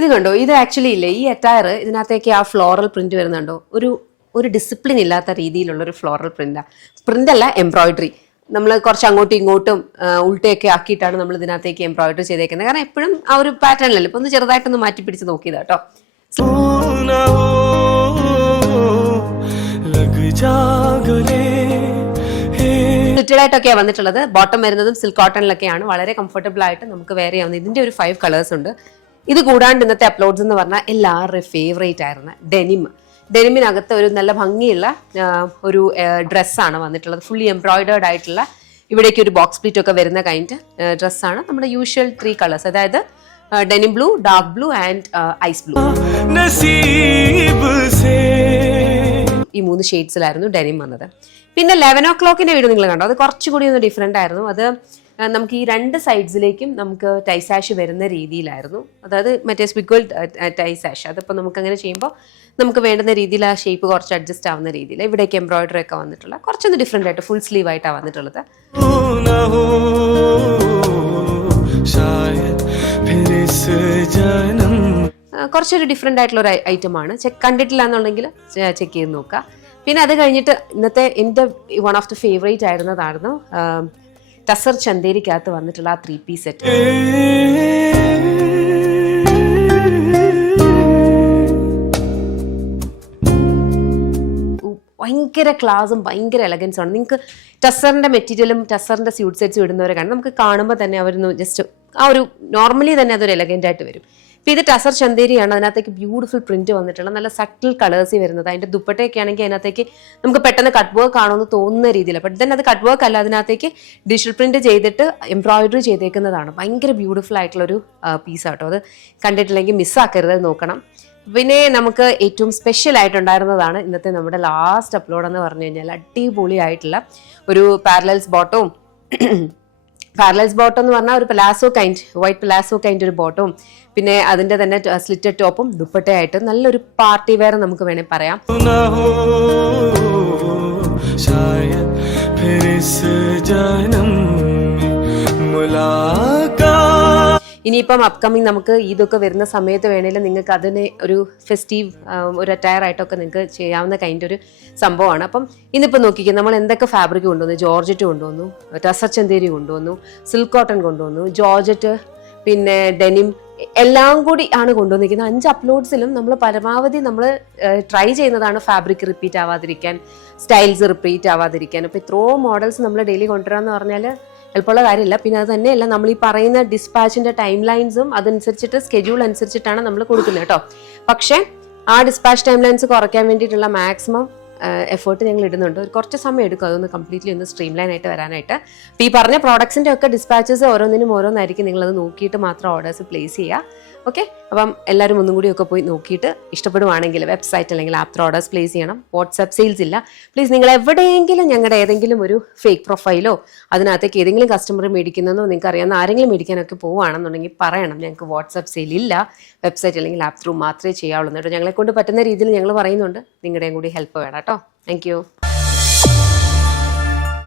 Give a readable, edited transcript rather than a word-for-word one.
ഇത് കണ്ടോ, ഇത് ആക്ച്വലി ഇല്ലേ, ഈ അറ്റയർ ഇതിനകത്തേക്ക് ആ ഫ്ലോറൽ പ്രിന്റ് വരുന്നുണ്ടോ, ഒരു ഡിസിപ്ലിൻ ഇല്ലാത്ത രീതിയിലുള്ള ഒരു ഫ്ലോറൽ പ്രിന്റ് അല്ല, എംബ്രോയിഡറി. നമ്മൾ കുറച്ച് അങ്ങോട്ടും ഇങ്ങോട്ടും ഉൾട്ടയൊക്കെ ആക്കിയിട്ടാണ് നമ്മൾ ഇതിനകത്തേക്ക് എംബ്രോയിഡറി ചെയ്തേക്കുന്നത്. കാരണം എപ്പോഴും ആ ഒരു പാറ്റേണിലല്ലോ. ഇപ്പൊ ഒന്ന് ചെറുതായിട്ടൊന്ന് മാറ്റി പിടിച്ച് നോക്കിയതാ കേട്ടോ. സ്ലിറ്റഡ് ആയിട്ടൊക്കെയാണ് വന്നിട്ടുള്ളത്. ബോട്ടം വരുന്നതും സിൽക്ക് കോട്ടണിലൊക്കെയാണ്. വളരെ കംഫർട്ടബിൾ ആയിട്ട് നമുക്ക് വെയർ ചെയ്യാവുന്നത്. ഇതിന്റെ ഒരു 5 കളേഴ്സ് ഉണ്ട്. ഇത് കൂടാണ്ട് ഇന്നത്തെ അപ്ലോഡ്സ് എന്ന് പറഞ്ഞാൽ എല്ലാവരുടെയും ഫേവറേറ്റ് ആയിരുന്ന ഡെനിമിനകത്ത് ഒരു നല്ല ഭംഗിയുള്ള ഒരു ഡ്രസ്സാണ് വന്നിട്ടുള്ളത്. ഫുള്ളി എംബ്രോയിഡേർഡ് ആയിട്ടുള്ള, ഇവിടേക്ക് ഒരു ബോക്സ് പ്ലീറ്റ് ഒക്കെ വരുന്ന കൈൻഡ് ഡ്രസ്സാണ്. നമ്മുടെ യൂഷ്വൽ 3 കളേഴ്സ്, അതായത് denim blue, dark blue and ice blue. ഈ 3 ഷെയ്ഡ്സിലായിരുന്നു ഡെനിം വന്നത്. പിന്നെ 11 o'clock വീഡിയോ നിങ്ങൾ കണ്ടോ, അത് കുറച്ചുകൂടി ഒന്ന് ഡിഫറെൻ്റ് ആയിരുന്നു. അത് നമുക്ക് ഈ 2 സൈഡ്സിലേക്കും നമുക്ക് ടൈസാഷ് വരുന്ന രീതിയിലായിരുന്നു. അതായത് മറ്റേ സ്പിക്വൽ ടൈസാഷ്, അതിപ്പോൾ നമുക്ക് അങ്ങനെ ചെയ്യുമ്പോൾ നമുക്ക് വേണ്ടുന്ന രീതിയിൽ ആ ഷേപ്പ് കുറച്ച് അഡ്ജസ്റ്റ് ആവുന്ന രീതിയിൽ ഇവിടേക്ക് എംബ്രോയിഡറി ഒക്കെ വന്നിട്ടുള്ള കുറച്ചൊന്ന് ഡിഫറെൻ്റ് ആയിട്ട് ഫുൾ സ്ലീവ് ആയിട്ടാണ് വന്നിട്ടുള്ളത്. കുറച്ചൊരു ഡിഫറെൻ്റ് ആയിട്ടുള്ള ഒരു ഐറ്റമാണ്. കണ്ടിട്ടില്ല എന്നുണ്ടെങ്കിൽ ചെക്ക് ചെയ്ത് നോക്കുക. പിന്നെ അത് കഴിഞ്ഞിട്ട് ഇന്നത്തെ എൻ്റെ വൺ ഓഫ് ദി ഫേവറേറ്റ് ആയിരുന്നതായിരുന്നു ടസർ ചന്തേരിക്കകത്ത് വന്നിട്ടുള്ള ആ 3 piece സെറ്റ്. ഭയങ്കര ക്ലാസും ഭയങ്കര എലഗൻസും ആണ്. നിങ്ങൾക്ക് ടസറിന്റെ മെറ്റീരിയലും ടസറിന്റെ സ്യൂട്ട് സെറ്റ്സും ഇടുന്നവരെ കാണും. നമുക്ക് കാണുമ്പോൾ തന്നെ അവരൊന്ന് ജസ്റ്റ് ആ ഒരു നോർമലി തന്നെ അതൊരു എലഗന്റ് ആയിട്ട് വരും. ഇപ്പം ഇത് ടസർ ചന്തേരിയാണ്. അതിനകത്തേക്ക് ബ്യൂട്ടിഫുൾ പ്രിന്റ് വന്നിട്ടുള്ള നല്ല സട്ടിൽ കളേഴ്സ് വരുന്നത്. അതിന്റെ ദുപ്പട്ടയൊക്കെ ആണെങ്കിൽ അതിനകത്തേക്ക് നമുക്ക് പെട്ടെന്ന് കട്ട് വർക്ക് ആണോന്ന് തോന്നുന്ന രീതിയിൽ, ബട്ട് തന്നെ അത് കട്ട് വർക്ക് അല്ല, അതിനകത്തേക്ക് ഡിജിറ്റൽ പ്രിന്റ് ചെയ്തിട്ട് എംബ്രോയിഡറി ചെയ്തേക്കുന്നതാണ്. ഭയങ്കര ബ്യൂട്ടിഫുൾ ആയിട്ടുള്ള ഒരു പീസാട്ടോ. അത് കണ്ടിട്ടില്ലെങ്കിൽ മിസ്സാക്കരുത്, നോക്കണം. പിന്നെ നമുക്ക് ഏറ്റവും സ്പെഷ്യൽ ആയിട്ടുണ്ടായിരുന്നതാണ് ഇന്നത്തെ നമ്മുടെ ലാസ്റ്റ് അപ്ലോഡ് എന്ന് പറഞ്ഞു കഴിഞ്ഞാൽ അടിപൊളിയായിട്ടുള്ള ഒരു പാരലൽസ് ബോട്ടവും എന്ന് പറഞ്ഞാൽ ഒരു palazzo kind, white palazzo kind ഒരു ബോട്ടവും പിന്നെ അതിന്റെ തന്നെ സ്ലിറ്റഡ് ടോപ്പും ദുപ്പട്ടയായിട്ട് നല്ലൊരു പാർട്ടി വെയർ നമുക്ക് വേണേൽ പറയാം. ഇനിയിപ്പം അപ്കമിങ് നമുക്ക് ഇതൊക്കെ വരുന്ന സമയത്ത് വേണേലും നിങ്ങൾക്ക് അതിനെ ഒരു ഫെസ്റ്റീവ് ഒരു അറ്റയർ ആയിട്ടൊക്കെ നിങ്ങൾക്ക് ചെയ്യാവുന്ന കൈൻഡ് ഒരു സംഭവമാണ്. അപ്പം ഇന്നിപ്പോൾ നോക്കിക്കുക, നമ്മൾ എന്തൊക്കെ ഫാബ്രിക് കൊണ്ടുവന്നു. ജോർജറ്റ് കൊണ്ടുവന്നു, ടസർ ചന്തേരി കൊണ്ടുവന്നു, സിൽക്ക് കോട്ടൺ കൊണ്ടുവന്നു, ജോർജറ്റ്, പിന്നെ ഡെനിം, എല്ലാം കൂടി ആണ് കൊണ്ടുവന്നിരിക്കുന്നത്. 5 അപ്ലോഡ്സിലും നമ്മൾ പരമാവധി നമ്മൾ ട്രൈ ചെയ്യുന്നതാണ് ഫാബ്രിക് റിപ്പീറ്റ് ആവാതിരിക്കാൻ, സ്റ്റൈൽസ് റിപ്പീറ്റ് ആവാതിരിക്കാൻ. അപ്പോൾ ഇത്രയോ മോഡൽസ് നമ്മൾ ഡെയിലി കൊണ്ടുവരാമെന്ന് പറഞ്ഞാൽ എളുപ്പമുള്ള കാര്യമില്ല. പിന്നെ അത് തന്നെയല്ല, നമ്മൾ ഈ പറയുന്ന ഡിസ്പാച്ചിന്റെ ടൈം ലൈൻസും അതനുസരിച്ചിട്ട് സ്കെഡ്യൂൾ അനുസരിച്ചിട്ടാണ് നമ്മൾ കൊടുക്കുന്നത് കേട്ടോ. പക്ഷേ ആ ഡിസ്പാച്ച് ടൈം ലൈൻസ് കുറയ്ക്കാൻ വേണ്ടിയിട്ടുള്ള മാക്സിമം എഫേർട്ട് ഞങ്ങൾ ഇടുന്നുണ്ട്. ഒരു കുറച്ച് സമയം എടുക്കും അതൊന്ന് കംപ്ലീറ്റ്ലി ഒന്ന് സ്ട്രീം ലൈൻ ആയിട്ട് വരാനായിട്ട്. അപ്പോൾ ഈ പറഞ്ഞ പ്രോഡക്ട്സിൻ്റെ ഒക്കെ ഡിസ്പാച്ചസ് ഓരോന്നിനും ഓരോന്നായിരിക്കും. നിങ്ങളത് നോക്കിയിട്ട് മാത്രം ഓർഡേഴ്സ് പ്ലേസ് ചെയ്യുക. ഓക്കെ, അപ്പം എല്ലാവരും ഒന്നും കൂടി ഒക്കെ പോയി നോക്കിയിട്ട് ഇഷ്ടപ്പെടുവാണെങ്കിൽ വെബ്സൈറ്റ് അല്ലെങ്കിൽ ആപ്പ് ഓർഡേഴ്സ് പ്ലേസ് ചെയ്യണം. വാട്സ്ആപ്പ് സെയിൽസ് ഇല്ല. പ്ലീസ് നിങ്ങൾ എവിടെയെങ്കിലും ഞങ്ങളുടെ ഏതെങ്കിലും ഒരു ഫേക്ക് പ്രൊഫൈലോ അതിനകത്തേക്ക് ഏതെങ്കിലും കസ്റ്റമർ മേടിക്കുന്നതെന്നോ നിങ്ങൾക്ക് അറിയാവുന്ന ആരെങ്കിലും മേടിക്കാനൊക്കെ പോവുകയാണെന്നുണ്ടെങ്കിൽ പറയണം. ഞങ്ങൾക്ക് വാട്സ്ആപ്പ് സെയിൽ ഇല്ല, വെബ്സൈറ്റ് അല്ലെങ്കിൽ ആപ്പ് ത്രൂ മാത്രമേ ചെയ്യാവുള്ളൂ കേട്ടോ. ഞങ്ങളെ കൊണ്ട് പറ്റുന്ന രീതിയിൽ ഞങ്ങൾ പറയുന്നുണ്ട്. നിങ്ങളുടെയും കൂടി ഹെൽപ്പ് വേണം കേട്ടോ. Thank you.